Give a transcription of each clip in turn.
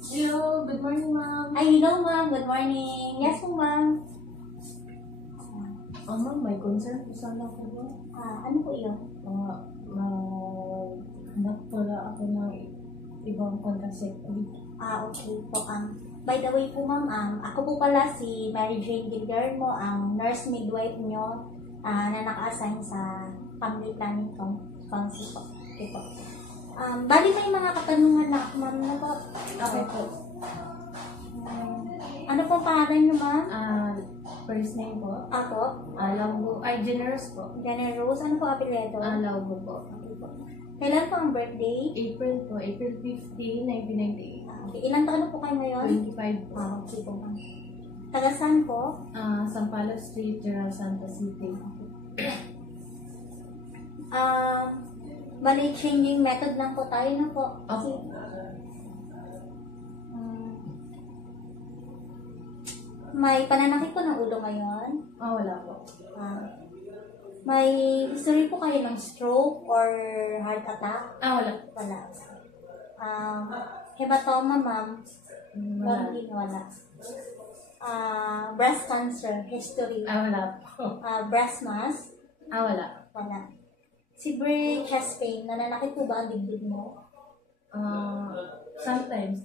Hello, good morning, ma'am. Ay, hello ma'am. Good morning. Yes po ma'am. Ma'am, may concern po sana ako ba? Ano po yun? Hanap pala ako ng ibang contraceptive. Okay po. By the way po ma'am, ako po pala si Mary Jane Guillermo, ang nurse midwife nyo na naka-assign sa family planning council po. Okay po. Bali may mga katanungan na ako ma'am na po. Okay po. Ano pong pangalan nyo ma'am? First name po? Ako? Laugo. Ay, generous po. Generous. Ano po apelyido? Laugo po. Okay po. Kailan po ang birthday? April po. April 15, 1998. Okay. Ilang taon na po kayo ngayon? 25 po. Okay po ma'am. Taga saan po? Sampalo Street, General Santos City. Bali, changing method lang po tayo na po. Okay. May pananakit po ng ulo ngayon. Wala po. May history po kayo ng stroke or heart attack? Wala. Wala. Hematoma, ma'am? Wala. Wala. Breast cancer, history? Wala po. Breast mass? Wala. Wala. Severe chest pain, nananakit po ba ang dibdib mo? Sometimes.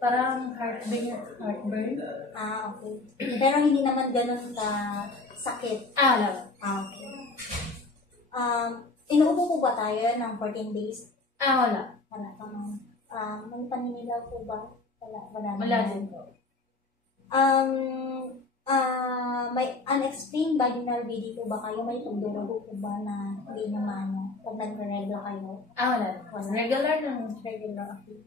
Parang heartburn. Okay. Pero hindi naman ganun ka sakit. Wala. Okay. Inuupo po ba tayo ng 14 days? Wala. Wala pa man. May paninilaw po ba? Wala Din po. May unexplained vaginal bleeding po ba kayo? May pagdurugo po ba na hindi nyo maano? Pag nagre-regla kayo? Wala. Regular lang. Regular, okay.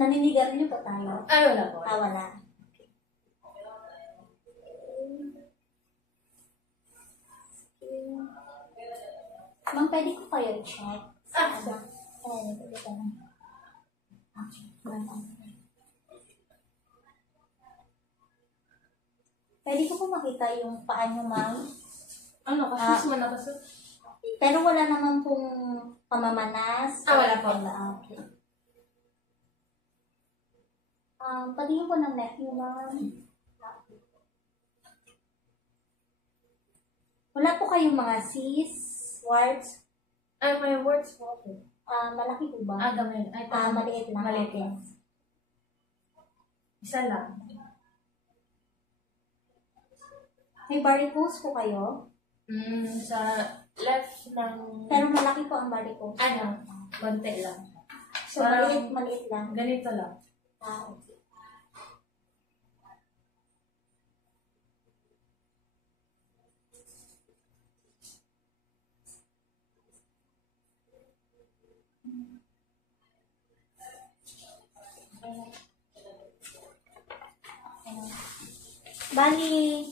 Naninigarilyo po tayo? Wala po. Wala. Ma'am, pwede ko kayo i-check? Pwede ko po makita yung paa nyo, ma'am? Kasus mo na kasus? Pero wala naman pong pamamanas? Wala po. Okay. Patingin po ng neck nyo, ma'am. Wala po kayong mga cysts, warts? May words po. Malaki po ba? Gamay. Maliit lang. Maliit Okay. lang. Isa lang. May varicose po kayo? Sa left ng... Pero malaki po ang varicose. Konti lang. So, Parang- maliit lang. Ganito lang. Okay. Bali,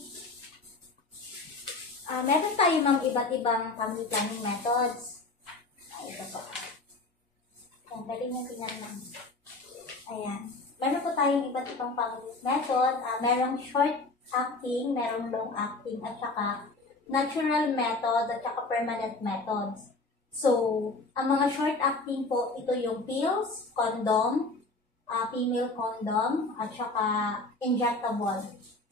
meron tayo mga iba't ibang family planning methods. Ito po. Ayan, dali nyo tingnan lang. Ayan. Meron po tayong iba't ibang family method. Merong short acting, merong long acting, at saka natural method, at saka permanent methods. So, ang mga short acting po, ito yung pills, condom, female condom, at saka injectable.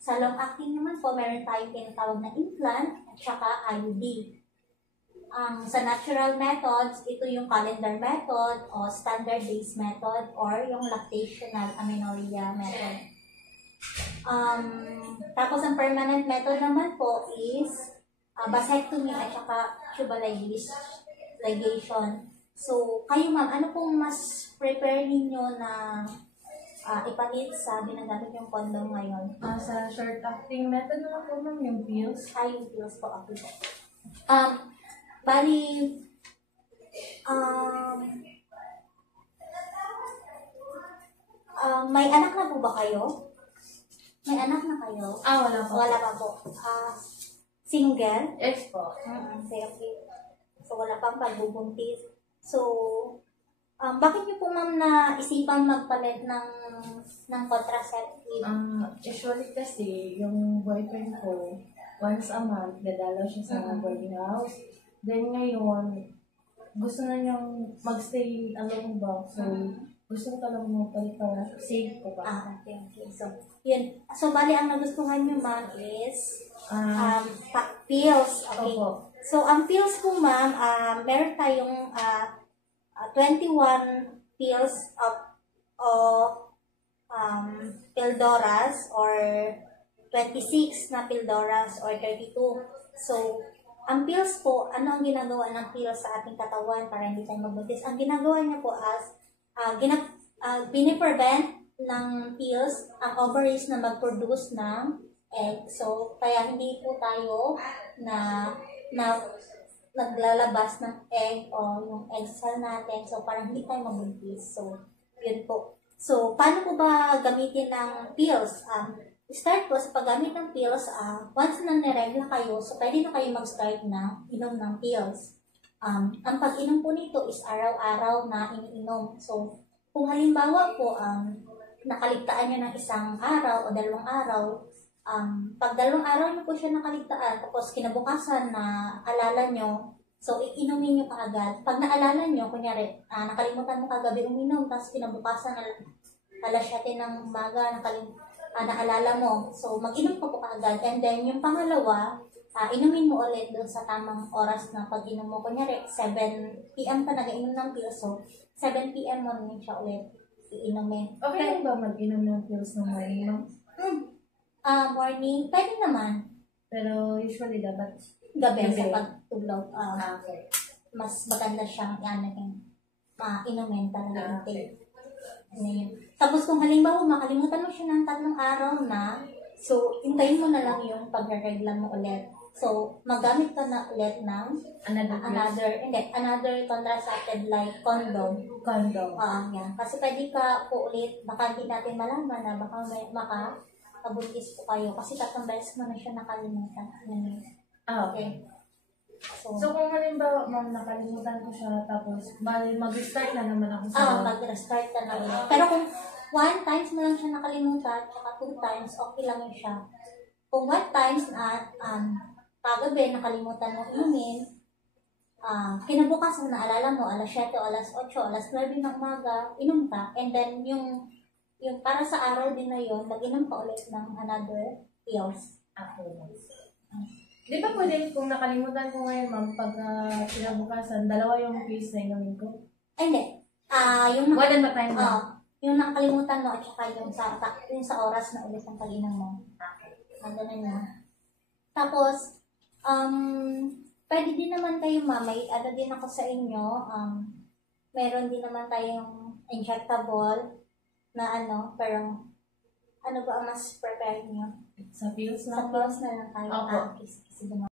Sa long acting naman po, meron tayong tinatawag na implant at saka IUD. Sa natural methods, ito yung calendar method o standard days method or yung lactational amenorrhea method. Tapos ang permanent method naman po is vasectomy at saka tubal ligation. So, kayo ma'am, ano pong mas prepare ninyo na ipalit sa ginagamit yung condom ngayon? Sa short acting method naman po ma'am, yung pills. Yung pills po, ako po. Bali, may anak na po ba kayo? May anak na kayo? Wala po. Wala pa po. Single? Yes po. Okay. So, wala pang pagbubuntis. So, bakit niyo po ma'am na isipang magpalit ng contraceptive? Usually kasi, yung boyfriend ko, once a month, dadalaw siya sa boarding house. Then ngayon, gusto na niyang magstay alone ba? So, gusto ko talagang magpalit para safe ko ba? Okay. So, yun. So, bali, ang nagustuhan niyo, ma'am, is pills. Okay. Opo. So, ang pills po, ma'am, meron tayong 21 pills of Pildoras or 26 na Pildoras or 32. So, ang pills po, ano ang ginagawa ng pills sa ating katawan para hindi tayo magbuntis? Ang ginagawa niya po as biniprevent ng pills ang ovaries na mag-produce ng egg. So, kaya hindi po tayo na naglalabas ng egg o yung egg cell natin. So, parang hindi tayo mabuntis. So, yun po. So, paano po ba gamitin ng pills? Start po sa paggamit ng pills, once na niregla kayo, so pwede na kayo mag-start na inom ng pills. Ang pag-inom po nito is araw-araw na iniinom. So, kung halimbawa po, nakaligtaan nyo ng isang araw o 2 araw, pag 2 araw nyo po siya nakaligtaan, tapos kinabukasan na alala nyo, so iinumin nyo kaagad. Pag naalala nyo, kunyari, nakalimutan mo kagabi uminom, tapos kinabukasan alas 7 ng umaga, naalala mo. So, mag-inom ka po kaagad. And then, yung pangalawa, inumin mo ulit doon sa tamang oras na pag-inom mo. Kunyari, 7 p.m. ka nag-inom ng pills. So, 7 p.m. mo rin siya ulit iinumin. Okay lang ba mag-inom ng pills ng morning, ma'am? Morning, pwede naman. Pero usually dapat Gabi sa pagtulog. okay. Mas maganda siyang inumin talaga. Tapos kung halimbawa makalimutan mo siya ng 3 araw na, so hintayin mo na lang yung pagre-regla mo ulit. So magamit ka na ulit ng another contraceptive like condom. Yan. Kasi pwede ka po ulit, baka hindi natin malaman na baka abuntis po kayo kasi 3 beses mo na siya nakalimutan. Okay. So kung halimbawa, ma'am, nakalimutan ko siya, tapos mag-start na naman ako sa... mag-restart ka na ulit. Pero kung 1 times mo lang siya nakalimutan, tsaka 2 times, okay lang yun siya. Kung 1 times na kagabi, nakalimutan mo inumin, kinabukasan na alala mo, alas 7 o alas 8 o alas 9 ng umaga, inom ka, and then yung para sa araw din na yun, mag-inom ka ulit ng another pills. Di ba pwede kung nakalimutan ko ngayon, ma'am, pag kinabukasan, 2 yung pills na inumin ko? Hindi. One at a time na? Yung nakalimutan mo at saka yung sa oras na ulit ang pag-inom mo. Ganun na. Tapos, pwede din naman kayo, ma'am, may din ako sa inyo, meron din naman tayong injectable na pero ano ba ang mas prepare niyo? Sa pills Sa lang? pills na lang tayo. Opo. Kasi